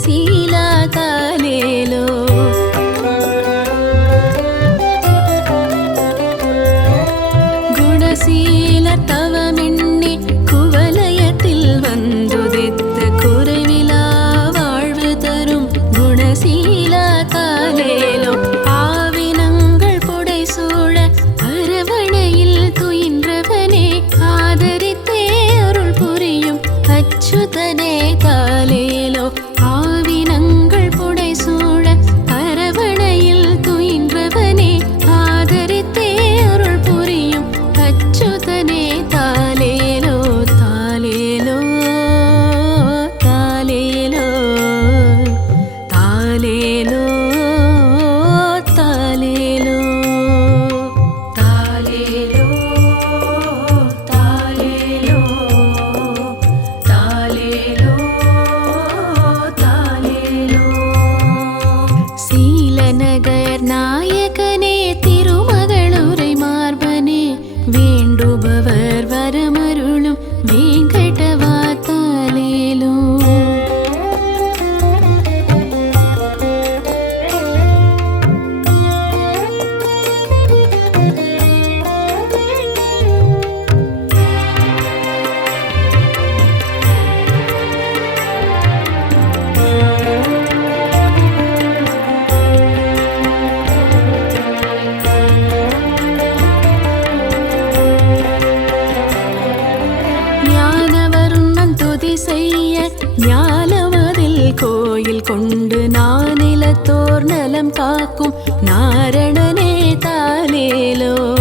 así. പണ്ടുപവൻ ஞானமதில் கோயில் கொண்டு நானிலத்தோர் நலம் காக்கும் நாரணனே தானேலோ.